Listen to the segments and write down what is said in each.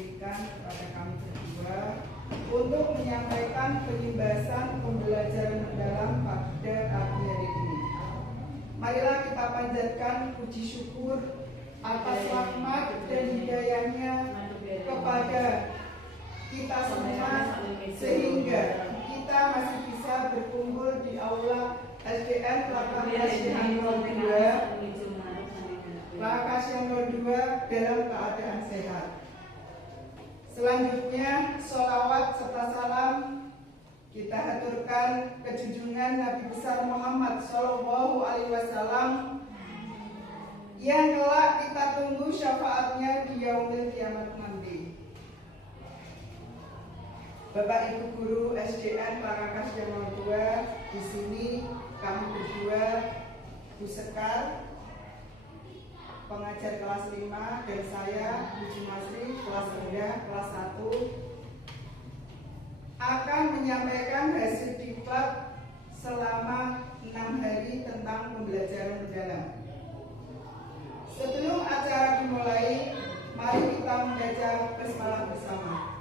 diberikan kepada kami berdua untuk menyampaikan penyimbasan pembelajaran mendalam pada pagi hari ini. Marilah kita panjatkan puji syukur atas rahmat dan hidayahnya kepada kita semua, sehingga kita masih bisa berkumpul di aula SDN Lakasian 02 dalam keadaan sehat. Selanjutnya, sholawat serta salam kita haturkan ke junjungan Nabi besar Muhammad Shallallahu Alaihi Wasallam yang kelak kita tunggu syafaatnya di yaumil kiamat nanti. Bapak Ibu Guru SDN Rangkas Jamal 2, di sini kami berdua, Bu Sekar, pengajar kelas 5, dan saya, Bu Jumasri, kelas rendah, kelas 1, akan menyampaikan hasil diklat selama 6 hari tentang pembelajaran mendalam. Sebelum acara dimulai, mari kita membaca basmalah bersama.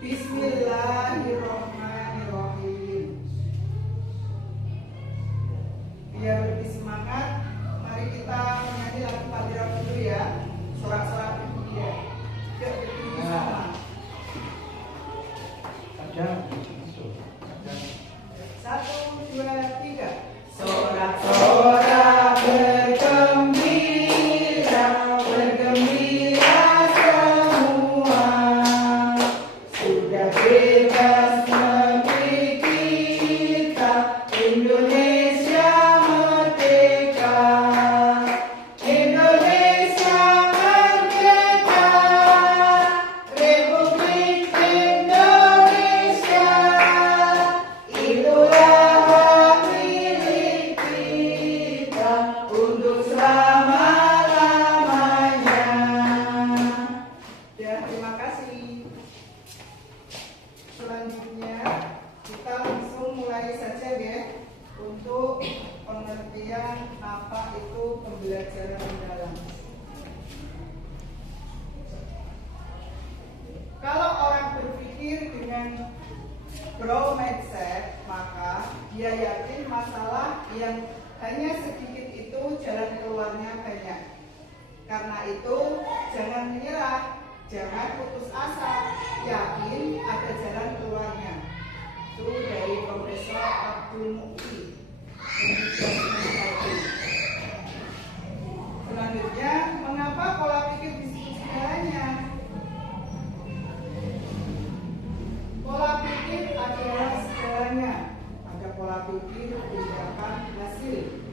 Bismillahirrahmanirrahim. Biar lebih semangat, mari kita menyanyi lagu Fatihah dulu ya. Sorak-sorak dulu ya. Yuk berdiri sama. Satu, dua, tiga. Sorak-sorak bergembira, bergembira semua. Sudah bebas negeri kita, Indonesia merdeka. Indonesia merdeka, Republik Indonesia. Itulah hak milik kita untuk selama-lamanya. Ya, terima kasih. Selanjutnya kita langsung mulai saja ya untuk pengertian apa itu pembelajaran mendalam. Kalau orang berpikir dengan growth mindset, maka dia yakin masalah yang hanya sedikit itu jalan keluarnya banyak. Karena itu jangan menyerah, jangan putus asa, yakin ada jalan keluarnya. Itu dari Profesor Abdul Mukti. Selanjutnya, mengapa pola pikir disebut segalanya? Pola pikir adalah segalanya. Ada pola pikir, tindakan, hasil.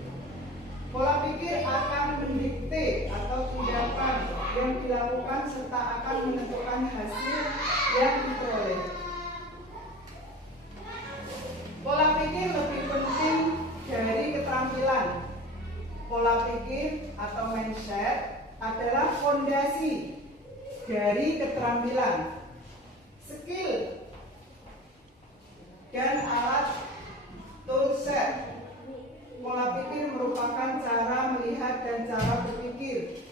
Pola pikir akan mendikte atau tindakan yang dilakukan serta akan menentukan hasil yang diperoleh. Pola pikir lebih penting dari keterampilan. Pola pikir atau mindset adalah fondasi dari keterampilan, skill, dan alat toolset. Pola pikir merupakan cara melihat dan cara berpikir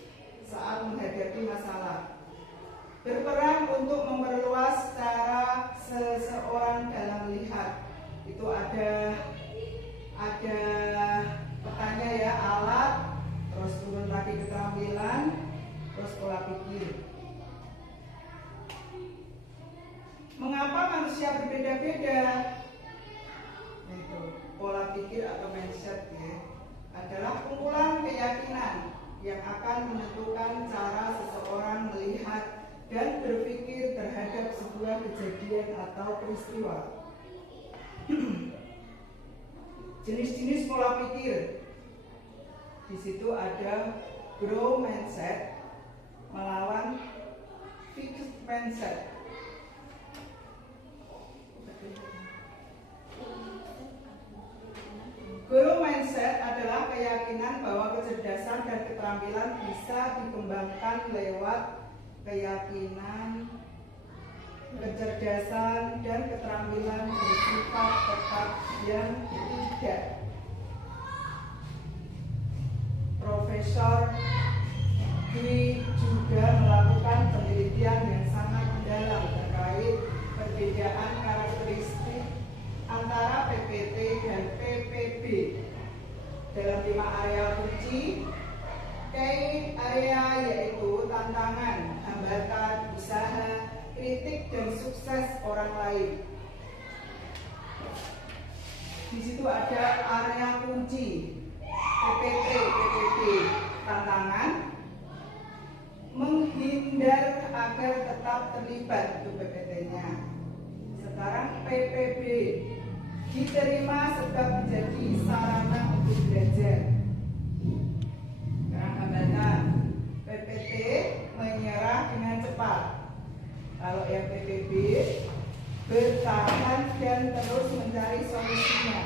saat menghadapi masalah. Berperan untuk memperluas cara seseorang dalam melihat. Itu ada petanya ya, alat, terus turun lagi keterampilan, terus pola pikir. Mengapa manusia berbeda-beda? Itu pola pikir atau mindset ya, adalah kumpulan keyakinan yang akan menentukan cara seseorang melihat dan berpikir terhadap sebuah kejadian atau peristiwa. Jenis-jenis pola pikir. Di situ ada growth mindset melawan fixed mindset. Growth mindset adalah keyakinan bahwa kecerdasan dan keterampilan bisa dikembangkan lewat keyakinan, kecerdasan, dan keterampilan bersifat tetap yang tidak. Profesor Dwi juga melakukan penelitian yang sangat dalam 5 area kunci. Key area yaitu tantangan, hambatan, usaha, kritik, dan sukses orang lain. Di situ ada area kunci PPT, PPP, tantangan, menghindar agar tetap terlibat, itu PPT-nya. Sekarang PPB, diterima sebab menjadi sarana untuk belajar. Sekarang hambatan, PPT, menyerah dengan cepat. Kalau yang PPB, bertahan dan terus mencari solusinya.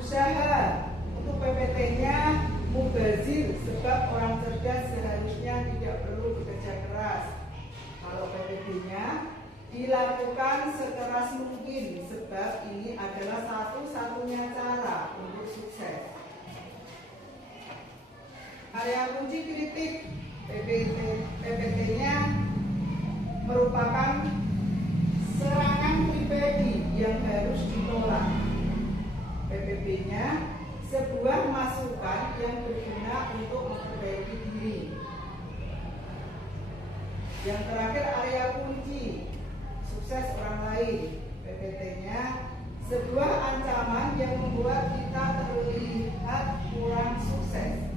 Usaha, untuk PPT-nya mubazir sebab orang cerdas seharusnya tidak perlu bekerja keras. Kalau PPB-nya dilakukan sekeras mungkin sebab ini adalah satu-satunya cara untuk sukses. Area kunci kritik, PPT-nya merupakan serangan pribadi yang harus ditolak. PPB-nya sebuah masukan yang berguna untuk memperbaiki diri. Yang terakhir area kunci sukses orang lain. PPT-nya sebuah ancaman yang membuat kita terlihat kurang sukses.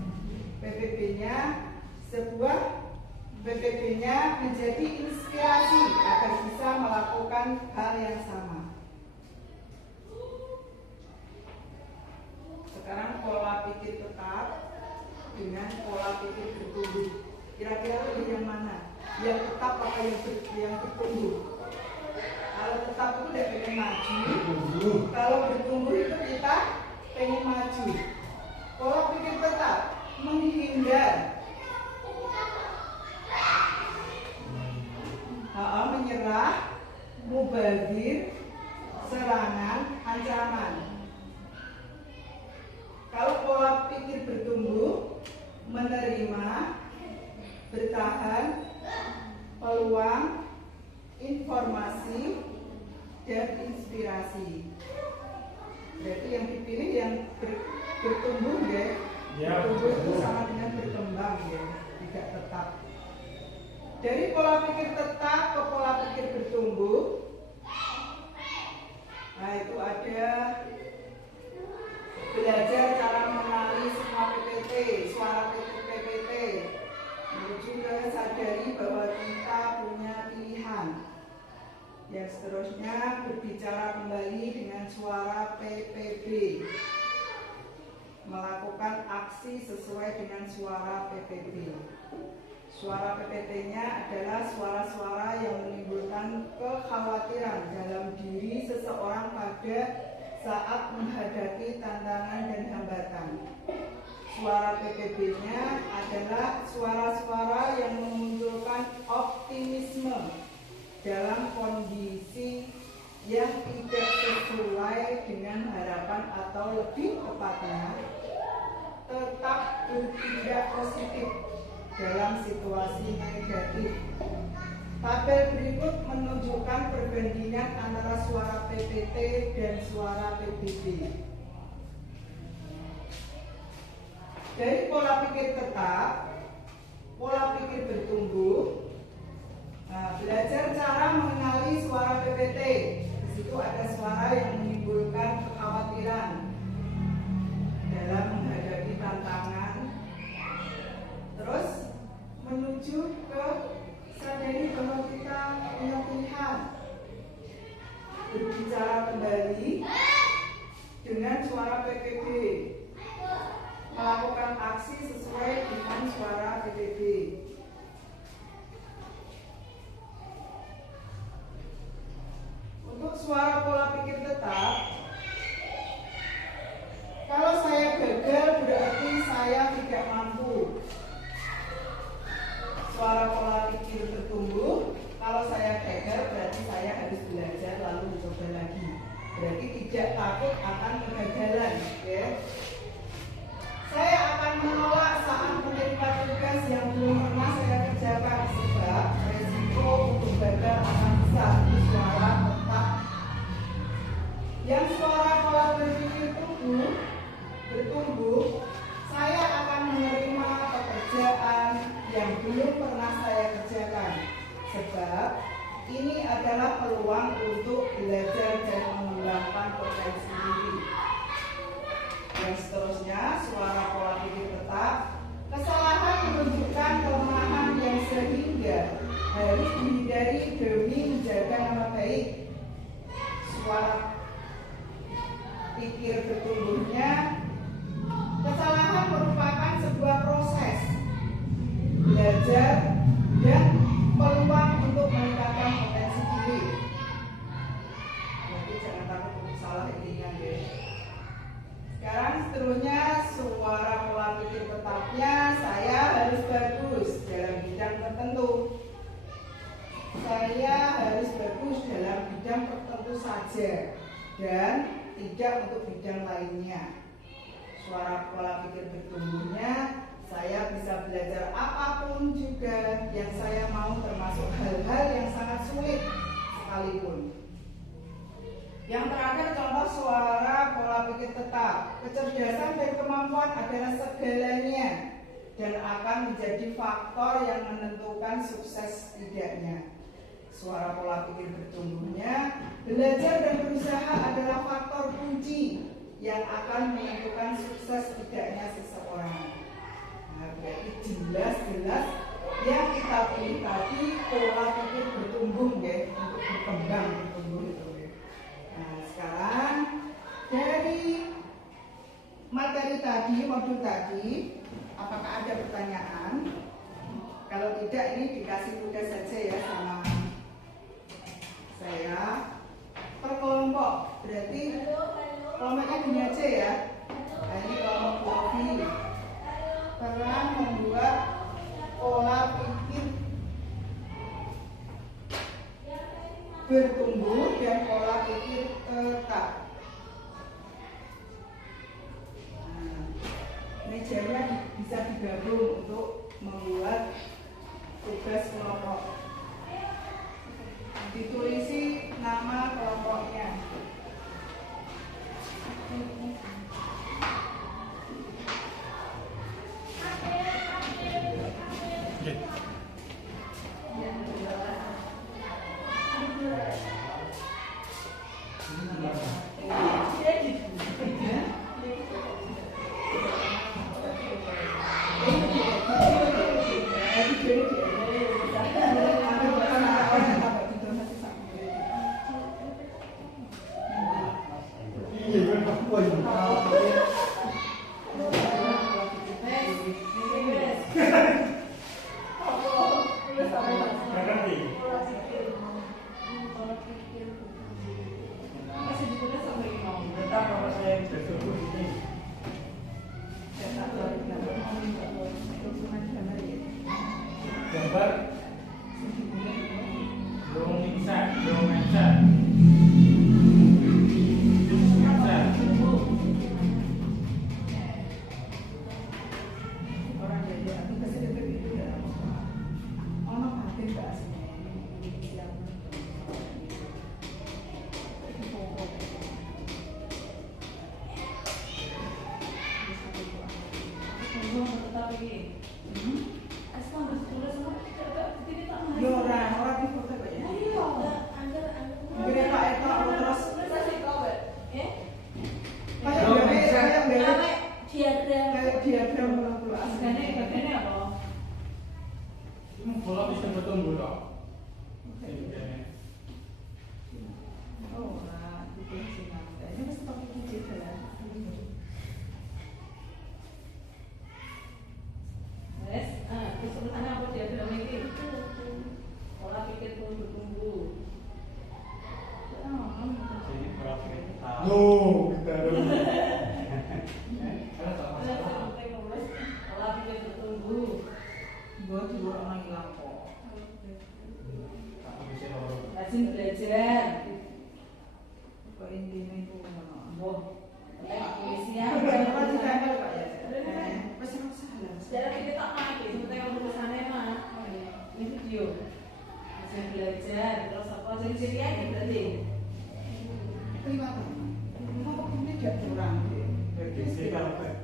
PPB-nya menjadi inspirasi agar bisa melakukan hal yang sama. Sekarang pola pikir tetap dengan pola pikir bertumbuh. Kira-kira lebih yang mana? Yang tetap apa yang bertumbuh? Kalau tetap itu udah pengen maju. Kalau bertumbuh itu kita pengen maju. Pola pikir tetap menghindar, menyerah, mubazir, serangan, ancaman. Kalau pola pikir bertumbuh, menerima, bertahan, peluang, informasi, dan inspirasi. Berarti yang dipilih yang bertumbuh ya. Bertumbuh itu sama dengan berkembang ya, tidak tetap. Dari pola pikir tetap ke pola pikir bertumbuh, nah itu ada belajar cara mengenali semua PPT, suara PPT, menuju ke sadari bahwa kita punya pilihan. Yang seterusnya berbicara kembali dengan suara PPB, melakukan aksi sesuai dengan suara PPB. Suara PPT-nya adalah suara-suara yang menimbulkan kekhawatiran dalam diri seseorang pada saat menghadapi tantangan dan hambatan. Suara PPB-nya adalah suara-suara yang memunculkan optimisme dalam kondisi yang tidak sesuai dengan harapan atau lebih tepatnya tetap bertindak positif dalam situasi negatif. Tabel berikut menunjukkan perbandingan antara suara PPT dan suara PBB. Dari pola pikir tetap, pola pikir bertumbuh. Nah, belajar cara mengenali suara PPT. Di situ ada suara yang menimbulkan kekhawatiran dalam menghadapi tantangan. Terus menuju ke sadari bahwa kita punya pilihan. Berbicara kembali dengan suara PPB. Melakukan aksi sesuai dengan suara PPB. Untuk suara pola pikir tetap, kalau saya gagal berarti saya tidak mampu. Suara pola pikir bertumbuh, kalau saya gagal berarti saya harus belajar lalu mencoba lagi. Berarti tidak takut akan kegagalan, ya. Saya akan menolak saat menerima tugas yang belum pernah saya kerjakan sebab resiko untuk gagal akan besar. Suara tetap. Yang suara pola berpikir tumbuh Sebab ini adalah peluang untuk belajar dan mengembangkan potensi diri. Yang seterusnya, suara pola pikir tetap. Kesalahan menunjukkan kelemahan yang sehingga harus dihindari demi menjaga nama baik. Suara pikir bertumbuhnya. Kesalahan merupakan sebuah proses belajar dan peluang untuk meningkatkan potensi diri. Jadi jangan takut untuk salah intinya, guys. Sekarang seterusnya suara pola pikir tetapnya, saya harus bagus dalam bidang tertentu. Saya harus bagus dalam bidang tertentu saja dan tidak untuk bidang lainnya. Suara pola pikir bertumbuhnya, saya bisa belajar apapun juga yang saya mau, termasuk hal-hal yang sangat sulit sekalipun. Yang terakhir, contoh suara pola pikir tetap. Kecerdasan dan kemampuan adalah segalanya dan akan menjadi faktor yang menentukan sukses tidaknya. Suara pola pikir bertumbuhnya, belajar dan berusaha adalah faktor kunci yang akan menentukan sukses tidaknya seseorang. Nah, berarti jelas-jelas yang kita pilih tadi pola pikir bertumbuh, ya, untuk berkembang bertumbuh itu. Ya. Nah, sekarang dari materi tadi, modul tadi, apakah ada pertanyaan? Kalau tidak, ini dikasih tugas saja ya sama saya. Per kelompok, berarti kelompoknya gini aja ya. Nah, ini kelompok kopi. Peran membuat pola pikir bertumbuh dan pola pikir tetap. Nah, mejanya bisa digabung untuk membuat tugas kelompok. Ditulisi nama kelompoknya. Rajin belajar. Kok intinya itu ngono. Kepolisian kalau ditempel Pak ya. Wis salah. Sejarah kita tak mati, sebetulnya urusannya mah. Ini video. Rajin belajar, terus apa jadi aja berarti. Terima kasih. Apa ini tidak kurang? Jadi kalau PPT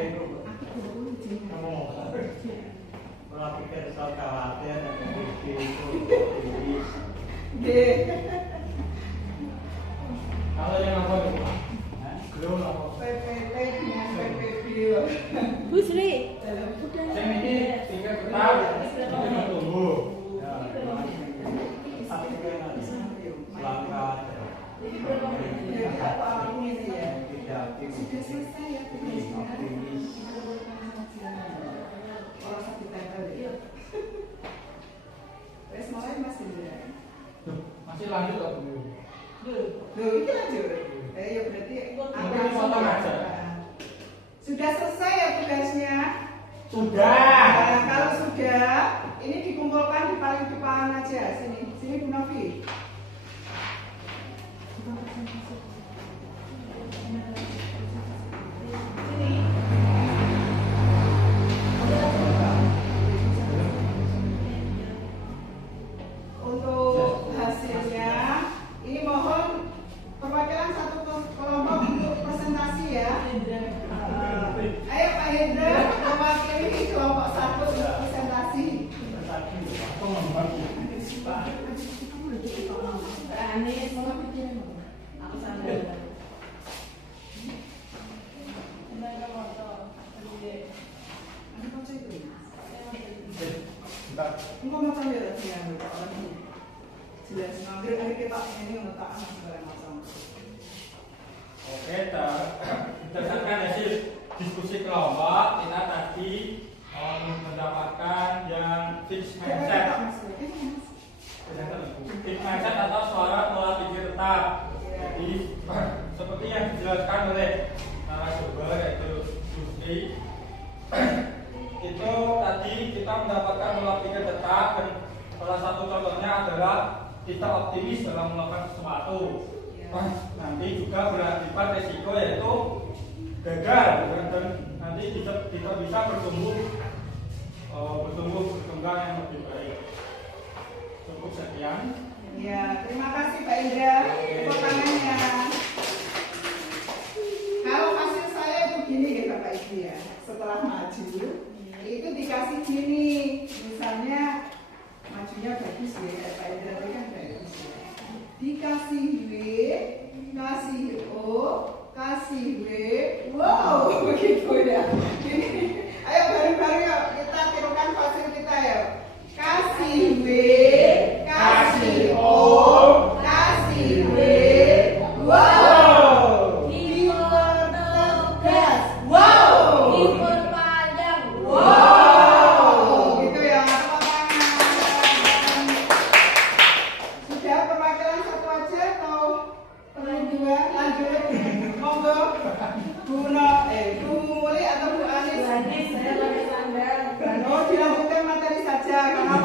itu kamu kerja khawatir dan itu. Kalau yang apa itu? Belum apa? PPT dengan PPB. Bu Sri, Saya ini tinggal tetap kita tunggu. Ya, selangkah. Jadi apa ini ya? Tidak Sudah selesai ya tugasnya. optimis. Orang sakit tempel ya. Wes mulai Mas Indra. Masih lanjut atau belum? Loh, ini lanjut. Ya berarti Mungkin potong aja. Sudah selesai ya tugasnya? Sudah. Nah, kalau sudah, ini dikumpulkan di paling depan aja. Sini Bu Novi. Untuk hasilnya, ini mohon perwakilan satu kelompok untuk presentasi ya. Ayo Pak Hendra, mewakili kelompok satu untuk presentasi. Ada baca itu ya? Enggak macam ya rasanya orang ini. Jelas, ngambil akhir kita ini letak segala macam. Oke, berdasarkan hasil diskusi kelompok, kita tadi mendapatkan yang fixed mindset. Fixed mindset atau suara pola pikir tetap. Jadi seperti yang dijelaskan oleh narasumber yaitu Susi, itu tadi kita mendapatkan pola pikir tetap dan salah satu contohnya adalah kita optimis dalam melakukan sesuatu. Nanti juga berakibat resiko yaitu gagal dan nanti kita bisa berkembang yang lebih baik. Cukup sekian. Ya, terima kasih Pak Indra. Tepuk tangannya. Kalau hasil saya itu gini ya Bapak Ibu ya. Setelah maju itu dikasih gini. Misalnya majunya bagus ya, Pak Indra tadi kan bagus ya. Dikasih W, kasih O, kasih W, wow begitu ya. Ini, ayo bareng-bareng yuk kita tirukan hasil kita ya. Kasih W, kasih O, kasih W, wow. Dipertegas, wow. diperpanjang, Wow, gitu ya. Tepuk tangan. Sudah perwakilan satu aja atau perlu dua? Lanjut. Monggo. Bu Muli atau Bu Anis? saya pakai sandal. Oh, dilanjutkan materi saja karena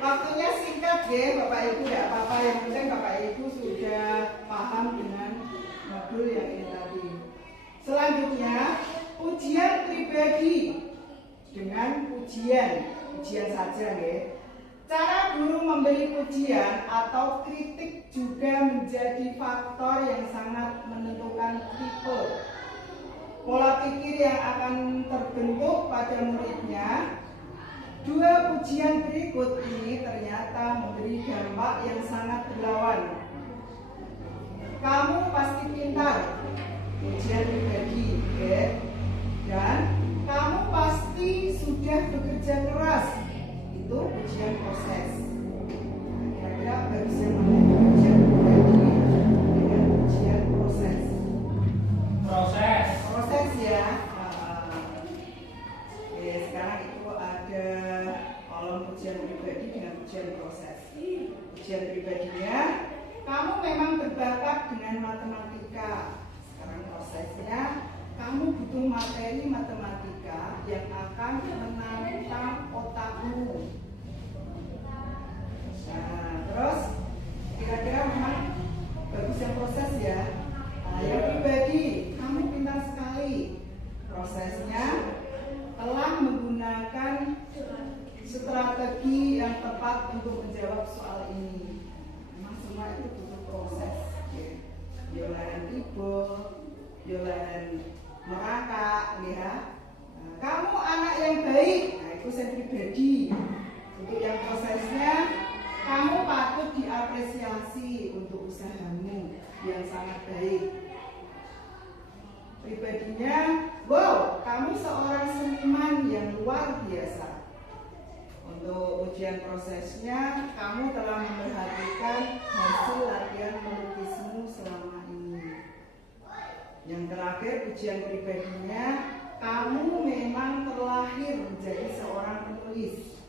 waktunya singkat ya Bapak Ibu, tidak apa-apa, yang penting Bapak Ibu sudah paham dengan modul yang ini tadi. Selanjutnya ujian pribadi dengan pujian saja ya. Cara guru memberi pujian atau kritik juga menjadi faktor yang sangat menentukan tipe pola pikir yang akan terbentuk pada muridnya. Dua pujian berikut ini ternyata memberi dampak yang sangat berlawan. Kamu pasti pintar, pujian pribadi, ya. Dan kamu pasti sudah bekerja keras, itu pujian proses. Kira-kira bagusnya mana pujian pribadi dengan pujian proses? Proses ya. Sekarang itu ada kolom pujian pribadi dengan pujian proses. Pujian pribadinya, kamu memang berbakat dengan matematika. Sekarang prosesnya, kamu butuh materi matematika yang akan menantang otakmu. Nah, terus kira-kira memang bagus yang proses ya. Nah, yang pribadi, kamu pintar sekali. Prosesnya telah menggunakan strategi yang tepat untuk menjawab soal ini. Memang semua itu butuh proses. Jualan ibu, jualan merangkak, ya. Nah, kamu anak yang baik. Nah, itu saya pribadi. Untuk yang prosesnya, kamu patut diapresiasi untuk usahamu yang sangat baik. Pribadinya, wow, kamu seorang seniman yang luar biasa. Untuk ujian prosesnya, kamu telah memperhatikan hasil latihan melukismu selama ini. Yang terakhir, ujian pribadinya, kamu memang terlahir menjadi seorang penulis.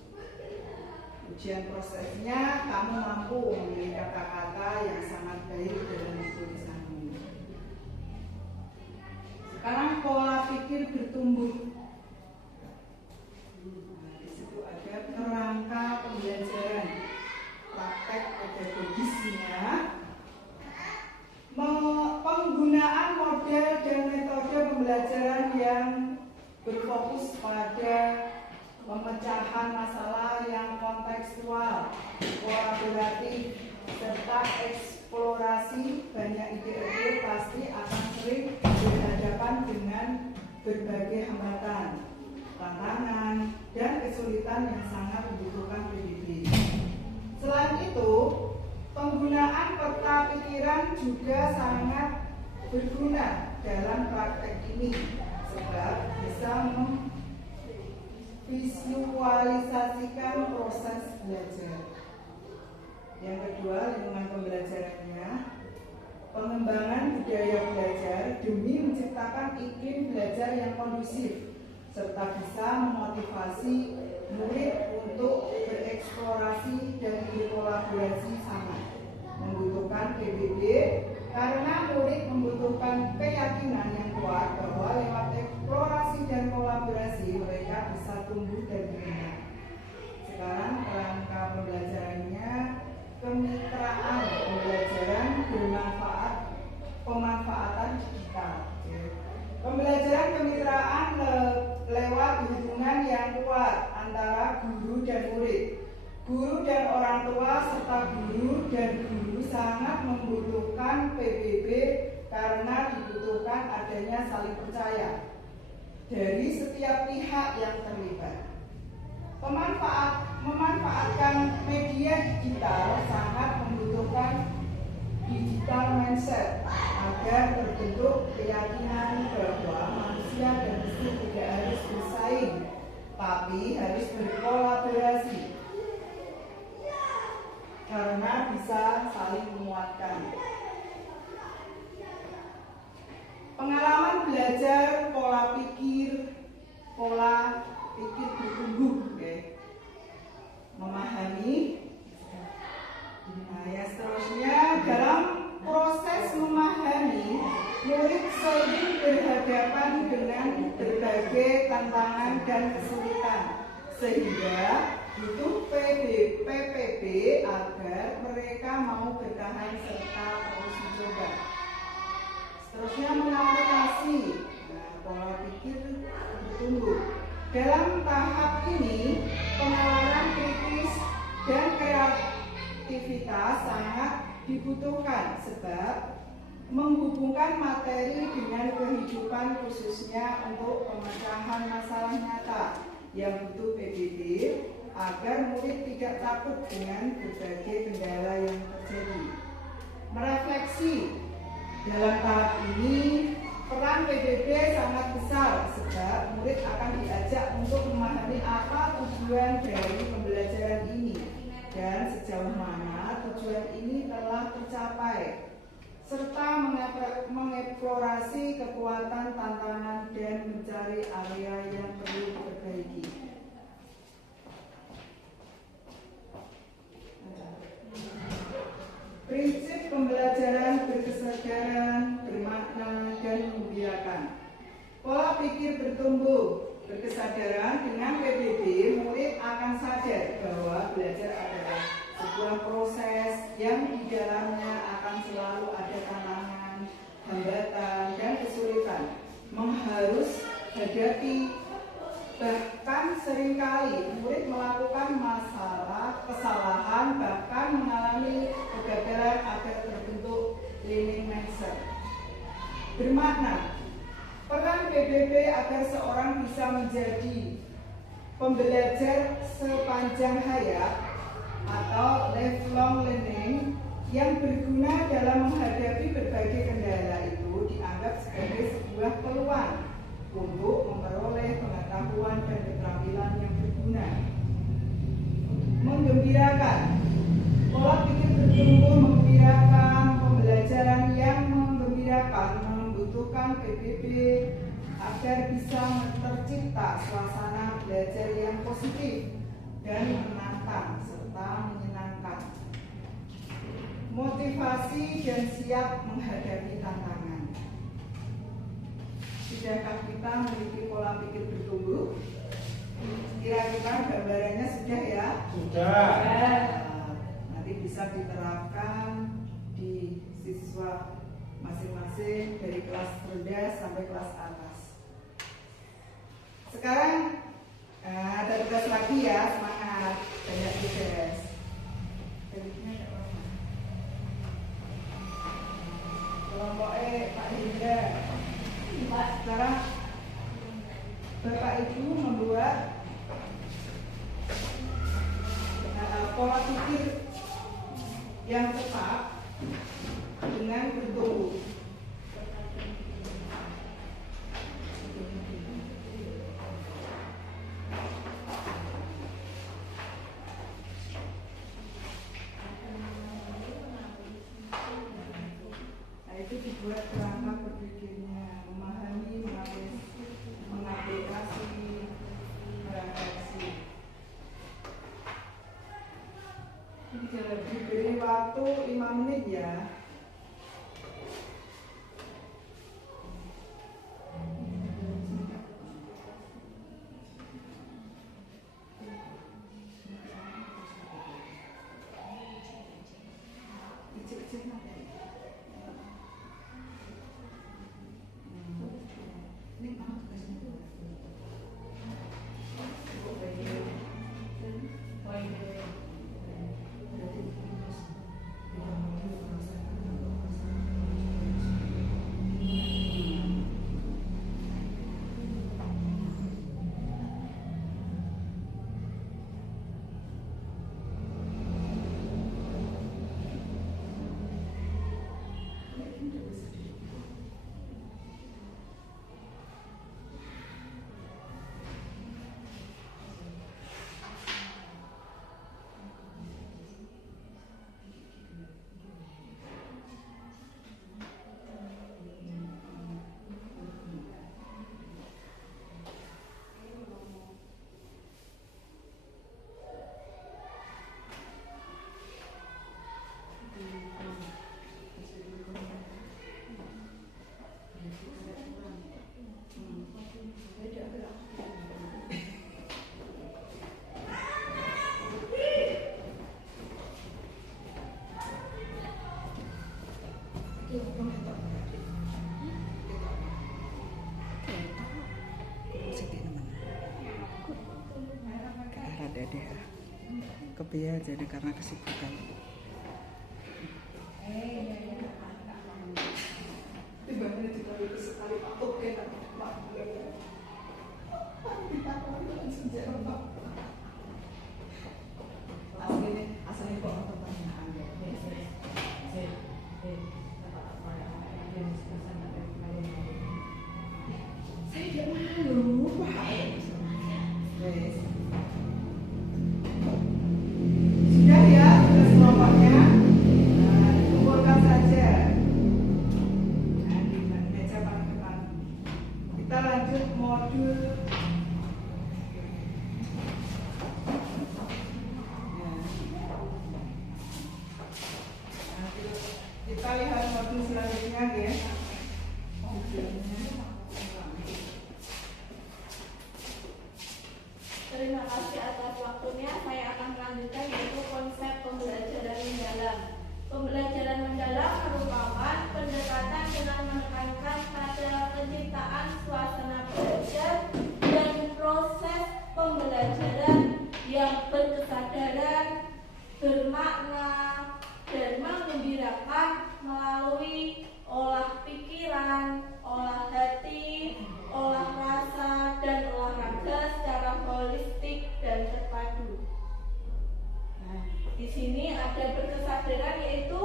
Ujian prosesnya, kamu mampu memilih kata-kata yang sangat baik dalam tulisanmu. Sekarang pola pikir bertumbuh. Nah, di situ ada kerangka pembelajaran, praktek pedagogisnya, penggunaan model dan metode pembelajaran yang berfokus pada pemecahan masalah yang kontekstual, kolaboratif, serta eksplorasi. Banyak ide-ide pasti akan sering berhadapan dengan berbagai hambatan, tantangan, dan kesulitan yang sangat membutuhkan PBB. Selain itu, penggunaan peta pikiran juga sangat berguna dalam praktek ini, sebab bisa visualisasikan proses belajar. Yang kedua, lingkungan pembelajarannya, pengembangan budaya belajar demi menciptakan iklim belajar yang kondusif serta bisa memotivasi murid untuk bereksplorasi dan berkolaborasi sama. Membutuhkan PBB karena murid membutuhkan keyakinan yang kuat bahwa lewat eksplorasi dan kolaborasi mereka bisa tumbuh dan berkembang. Sekarang kerangka pembelajarannya, kemitraan pembelajaran bermanfaat, pemanfaatan digital. Pembelajaran kemitraan lewat hubungan yang kuat antara guru dan murid. Guru dan orang tua serta guru dan guru sangat membutuhkan PBB karena dibutuhkan adanya saling percaya dari setiap pihak yang terlibat. Memanfaatkan media digital sangat membutuhkan digital mindset agar terbentuk keyakinan bahwa manusia dan mesin tidak harus bersaing, tapi harus berkolaborasi karena bisa saling menguatkan. Pengalaman belajar pola pikir bertumbuh, memahami. Nah, yang seterusnya, dalam proses memahami, murid sering berhadapan dengan berbagai tantangan dan kesulitan, sehingga butuh PPP agar mereka mau bertahan serta terus mencoba. Seterusnya, mengaplikasi. Nah, pola pikir bertumbuh. Dalam tahap ini, penalaran kritis dan kreativitas sangat dibutuhkan sebab menghubungkan materi dengan kehidupan khususnya untuk pemecahan masalah nyata yang butuh PBB agar murid tidak takut dengan berbagai kendala yang terjadi. Merefleksi. Dalam tahap ini, peran PBB sangat besar sebab murid akan diajak untuk memahami apa tujuan dari pembelajaran ini dan sejauh mana tujuan ini telah tercapai, serta mengeksplorasi kekuatan, tantangan, dan mencari area yang perlu diperbaiki. Prinsip pembelajaran berkesadaran, bermakna, dan membiarkan. Pola pikir bertumbuh, berkesadaran. Dengan PBB, murid akan sadar bahwa belajar adalah sebuah proses yang di dalamnya akan selalu ada tantangan, hambatan, dan kesulitan. Mengharus hadapi, bahkan seringkali murid melakukan kesalahan, bahkan mengalami kegagalan agar terbentuk learning mindset. Bermakna, peran PBB agar seorang bisa menjadi pembelajar sepanjang hayat atau lifelong learning yang berguna dalam menghadapi berbagai kendala itu dianggap sebagai sebuah peluang untuk memperoleh pengetahuan dan keterampilan yang berguna. Menggembirakan. Pola pikir bertumbuh menggembirakan. Pembelajaran yang menggembirakan membutuhkan PBB agar bisa tercipta suasana belajar yang positif dan menantang serta menyenangkan. Motivasi dan siap menghadapi tantangan. Sudahkah kita memiliki pola pikir bertumbuh? Kira-kira gambarannya sudah ya? Sudah. Nanti bisa diterapkan di siswa masing-masing dari kelas rendah sampai kelas atas. Sekarang ada tugas lagi ya, semangat, banyak tugas. Kelompoknya Pak Hindra. Sekarang Bapak Ibu membuat pola pikir yang tepat dengan bertumbuh. Nah, itu dibuat kerangka berpikirnya, memahami, mengaplikasi, merefleksi. Diberi waktu 5 menit ya. Kebiaya jadi karena kesibukan. Saya tidak malu, Pak. Sudah ya, tugas kelompoknya. Kumpulkan saja. Nah, di meja paling depan. Kita lanjut modul. Kita lihat modul selanjutnya ya. Terima kasih atas waktunya. Saya akan melanjutkan yaitu konsep pembelajaran mendalam. Pembelajaran mendalam merupakan pendekatan dengan menekankan pada penciptaan suasana belajar dan proses pembelajaran yang berkesadaran, bermakna, dan menggembirakan melalui olah pikir sini ada berkesadaran, yaitu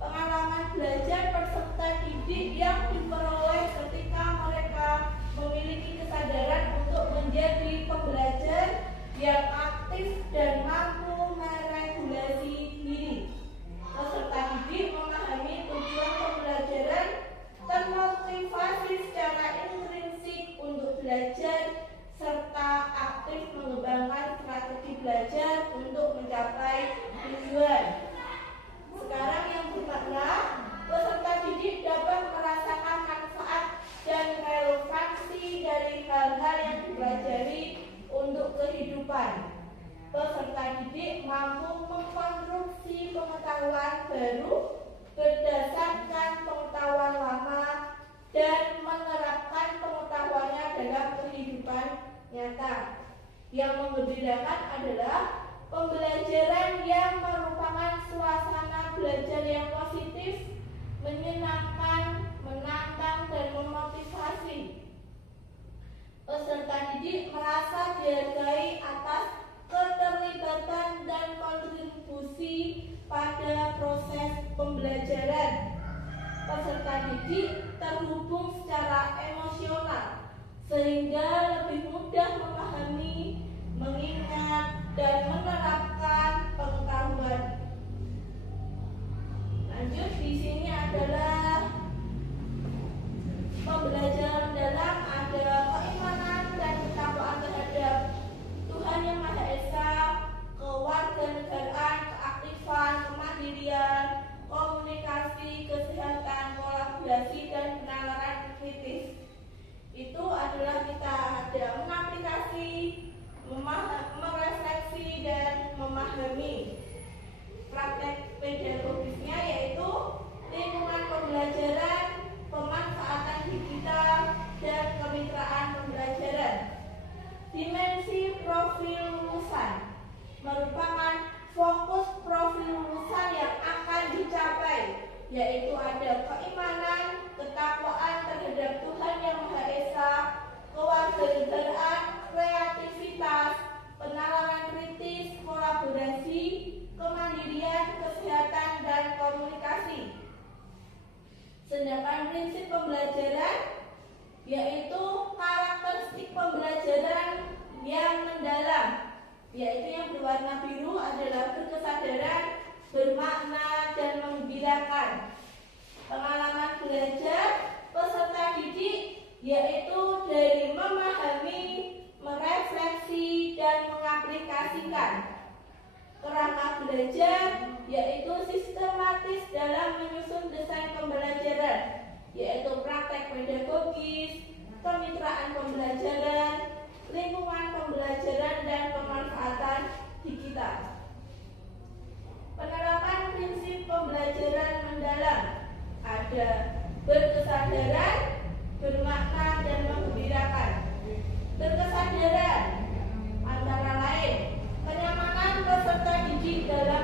pengalaman belajar peserta didik yang diperoleh ketika mereka memiliki kesadaran untuk menjadi pembelajar yang aktif dan mampu meregulasi diri. Peserta didik memahami tujuan pembelajaran, termotivasi secara intrinsik untuk belajar, serta aktif mengembangkan strategi belajar untuk mencapai tujuan. Sekarang yang bermakna, peserta didik dapat merasakan manfaat dan relevansi dari hal-hal yang dipelajari untuk kehidupan. Peserta didik mampu mengkonstruksi pengetahuan baru berdasarkan pengetahuan lama dan menerapkan pengetahuannya dalam kehidupan nyata. Yang menggembirakan adalah pembelajaran yang merupakan suasana belajar yang positif, menyenangkan, menantang, dan memotivasi. Peserta didik merasa dihargai atas keterlibatan dan kontribusi pada proses pembelajaran. Peserta didik terhubung secara emosional sehingga lebih mudah memahami, mengingat, dan menerapkan pengetahuan. Lanjut, di sini adalah pembelajaran dalam ada keimanan dan ketakwaan terhadap Tuhan Yang Maha Esa, kewarganegaraan, keaktifan, kemandirian, komunikasi, kesehatan, kolaborasi, dan penalaran kritis. Itu adalah kita ada mengaplikasi, merefleksi, dan memahami. Praktek pedagogisnya yaitu lingkungan pembelajaran, pemanfaatan digital, dan kemitraan pembelajaran. Dimensi profil lulusan merupakan fokus profil lulusan yang akan dicapai, yaitu ada keimanan, ketakwaan terhadap Tuhan Yang Maha Esa, kewarganegaraan, kreativitas, penalaran kritis, kolaborasi, kemandirian, kesehatan, dan komunikasi. Sedangkan prinsip pembelajaran yaitu karakteristik pembelajaran yang mendalam, yaitu yang berwarna biru adalah berkesadaran, bermakna, dan menggembirakan. Pengalaman belajar peserta didik yaitu dari memahami, merefleksi, dan mengaplikasikan. Kerangka belajar yaitu sistematis dalam menyusun desain pembelajaran, yaitu praktek pedagogis, kemitraan pembelajaran, lingkungan pembelajaran, dan pemanfaatan digital. Penerapan prinsip pembelajaran mendalam ada berkesadaran, bermakna, dan menggembirakan. Berkesadaran antara lain kenyamanan peserta didik dalam